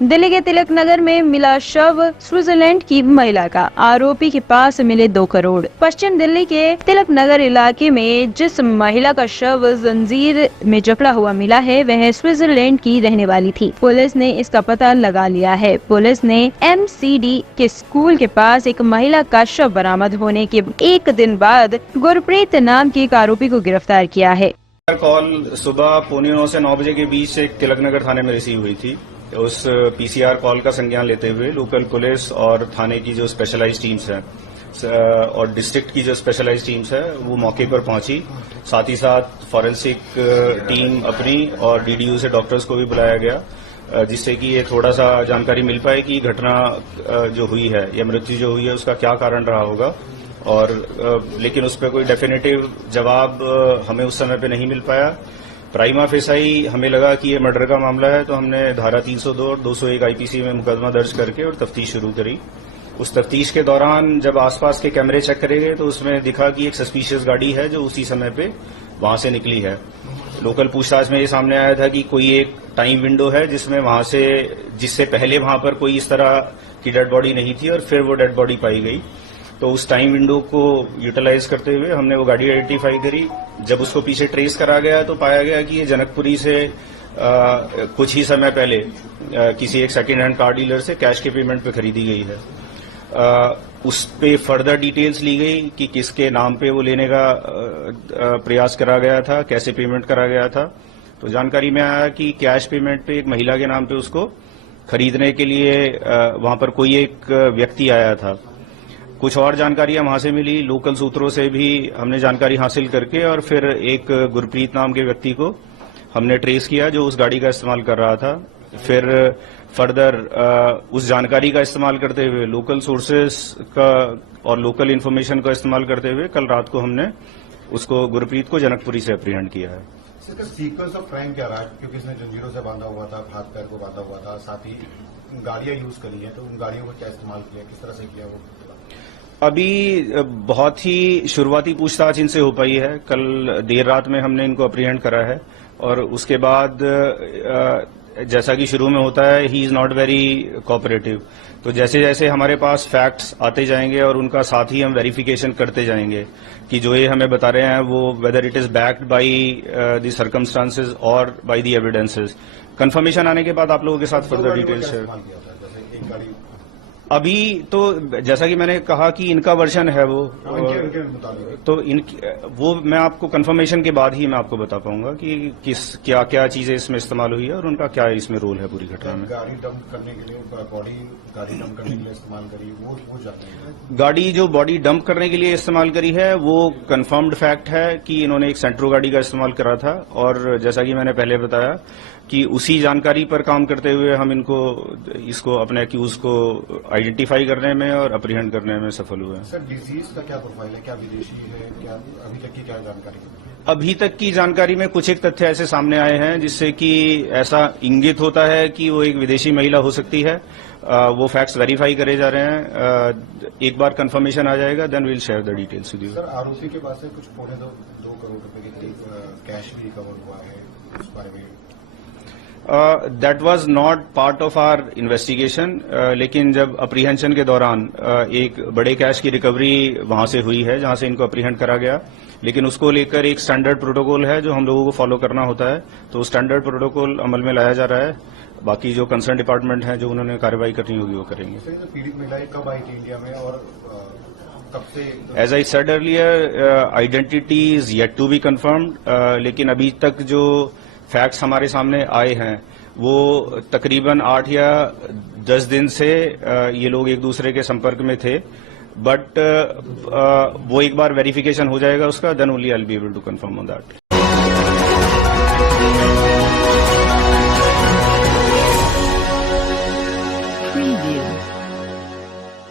दिल्ली के तिलक नगर में मिला शव स्विट्जरलैंड की महिला का, आरोपी के पास मिले 2 करोड़। पश्चिम दिल्ली के तिलक नगर इलाके में जिस महिला का शव जंजीर में जकड़ा हुआ मिला है वह स्विट्जरलैंड की रहने वाली थी। पुलिस ने इसका पता लगा लिया है। पुलिस ने MCD के स्कूल के पास एक महिला का शव बरामद होने के 1 दिन बाद गुरप्रीत नाम के एक आरोपी को गिरफ्तार किया है। कॉल सुबह 8:45 से 9 बजे के बीच एक तिलक नगर थाने में रिसीव हुई थी। उस PCR कॉल का संज्ञान लेते हुए लोकल पुलिस और थाने की जो स्पेशलाइज्ड टीम्स हैं और डिस्ट्रिक्ट की जो स्पेशलाइज्ड टीम्स है वो मौके पर पहुंची। साथ ही साथ फॉरेंसिक टीम अपनी और DDU से डॉक्टर्स को भी बुलाया गया, जिससे कि ये थोड़ा सा जानकारी मिल पाए कि घटना जो हुई है या मृत्यु जो हुई है उसका क्या कारण रहा होगा। और लेकिन उस पर कोई डेफिनेटिव जवाब हमें उस समय पे नहीं मिल पाया। प्राइमा फेसाई हमें लगा कि ये मर्डर का मामला है, तो हमने धारा 302 और 201 IPC में मुकदमा दर्ज करके और तफ्तीश शुरू करी। उस तफ्तीश के दौरान जब आसपास के कैमरे चेक करे गए तो उसमें दिखा कि एक सस्पिशियस गाड़ी है जो उसी समय पे वहां से निकली है। लोकल पूछताछ में ये सामने आया था कि कोई एक टाइम विंडो है जिसमें जिससे पहले वहां पर कोई इस तरह की डेड बॉडी नहीं थी और फिर वो डेड बॉडी पाई गई। तो उस टाइम विंडो को यूटिलाइज करते हुए हमने वो गाड़ी आइडेंटिफाई करी। जब उसको पीछे ट्रेस करा गया तो पाया गया कि ये जनकपुरी से कुछ ही समय पहले किसी एक सेकेंड हैंड कार डीलर से कैश के पेमेंट पे खरीदी गई है। उस पे फर्दर डिटेल्स ली गई कि किसके नाम पे वो लेने का प्रयास करा गया था, कैसे पेमेंट करा गया था। तो जानकारी में आया कि कैश पेमेंट पे एक महिला के नाम पे उसको खरीदने के लिए वहां पर कोई एक व्यक्ति आया था। कुछ और जानकारियां वहां से मिली, लोकल सूत्रों से भी हमने जानकारी हासिल करके और फिर एक गुरप्रीत नाम के व्यक्ति को हमने ट्रेस किया जो उस गाड़ी का इस्तेमाल कर रहा था। फिर फर्दर उस जानकारी का इस्तेमाल करते हुए लोकल सोर्सेस का और लोकल इन्फॉर्मेशन का इस्तेमाल करते हुए कल रात को हमने उसको गुरप्रीत को जनकपुरी से अप्रीहेंड किया है। इसका सीक्वेंस ऑफ क्राइम क्या रहा है? क्योंकि इसने जंजीरों से बांधा हुआ था, हाथ पैर को बांधा हुआ था, साथ ही गाड़ियां यूज करी है, तो उन गाड़ियों का क्या इस्तेमाल किया, किस तरह से किया वो? अभी बहुत ही शुरुआती पूछताछ इनसे हो पाई है। कल देर रात में हमने इनको अप्रीहेंड करा है और उसके बाद जैसा कि शुरू में होता है he is not very cooperative. तो जैसे जैसे हमारे पास फैक्ट्स आते जाएंगे और उनका साथ ही हम वेरिफिकेशन करते जाएंगे कि जो ये हमें बता रहे हैं वो whether it is backed by the circumstances और बाय द एविडेंसेस। कंफर्मेशन आने के बाद आप लोगों के साथ फर्दर डिटेल्स शेयर। अभी तो जैसा कि मैंने कहा कि इनका वर्जन है वो, तो वो मैं आपको कंफर्मेशन के बाद ही मैं आपको बता पाऊंगा कि क्या क्या चीजें इसमें इस्तेमाल हुई है और उनका क्या इसमें रोल है पूरी घटना में। गाड़ी डंप करने के लिए बॉडी गाड़ी डंप करने के लिए इस्तेमाल करी वो जाने गाड़ी जो बॉडी डंप करने के लिए इस्तेमाल करी है वो कंफर्म्ड फैक्ट है कि इन्होंने एक सेंट्रो गाड़ी का इस्तेमाल करा था। और जैसा कि मैंने पहले बताया कि उसी जानकारी पर काम करते हुए हम इसको अपने एक्यूज को आइडेंटिफाई करने में और अप्रीहेंड करने में सफल हुए हैं। सर डिजीज का क्या प्रोफाइल है, क्या विदेशी है, क्या अभी तक की क्या जानकारी है? अभी तक की जानकारी में कुछ एक तथ्य ऐसे सामने आए हैं जिससे कि ऐसा इंगित होता है कि वो एक विदेशी महिला हो सकती है। वो फैक्ट्स वेरीफाई करे जा रहे हैं। एक बार कंफर्मेशन आ जाएगा then will share the details with you. Sir आरोपी के पास से कुछ 2.25 करोड़ रुपए के करीब कैश भी रिकवर हुआ है, उस बारे में that was not part of our investigation. लेकिन जब अप्रीहेंशन के दौरान एक बड़े कैश की रिकवरी वहां से हुई है जहां से इनको अप्रीहेंड करा गया, लेकिन उसको लेकर एक स्टैंडर्ड प्रोटोकॉल है जो हम लोगों को फॉलो करना होता है। तो स्टैंडर्ड प्रोटोकॉल अमल में लाया जा रहा है। बाकी जो कंसर्न डिपार्टमेंट है जो उन्होंने कार्रवाई करनी होगी वो करेंगे। पीड़ित महिलाएं कब आई थी इंडिया में और कब से? As I said earlier identity is yet to be confirmed, लेकिन अभी तक जो फैक्ट्स हमारे सामने आए हैं वो तकरीबन 8 या 10 दिन से ये लोग एक दूसरे के संपर्क में थे। बट वो एक बार वेरिफिकेशन हो जाएगा उसका, then only I will be able to confirm on that.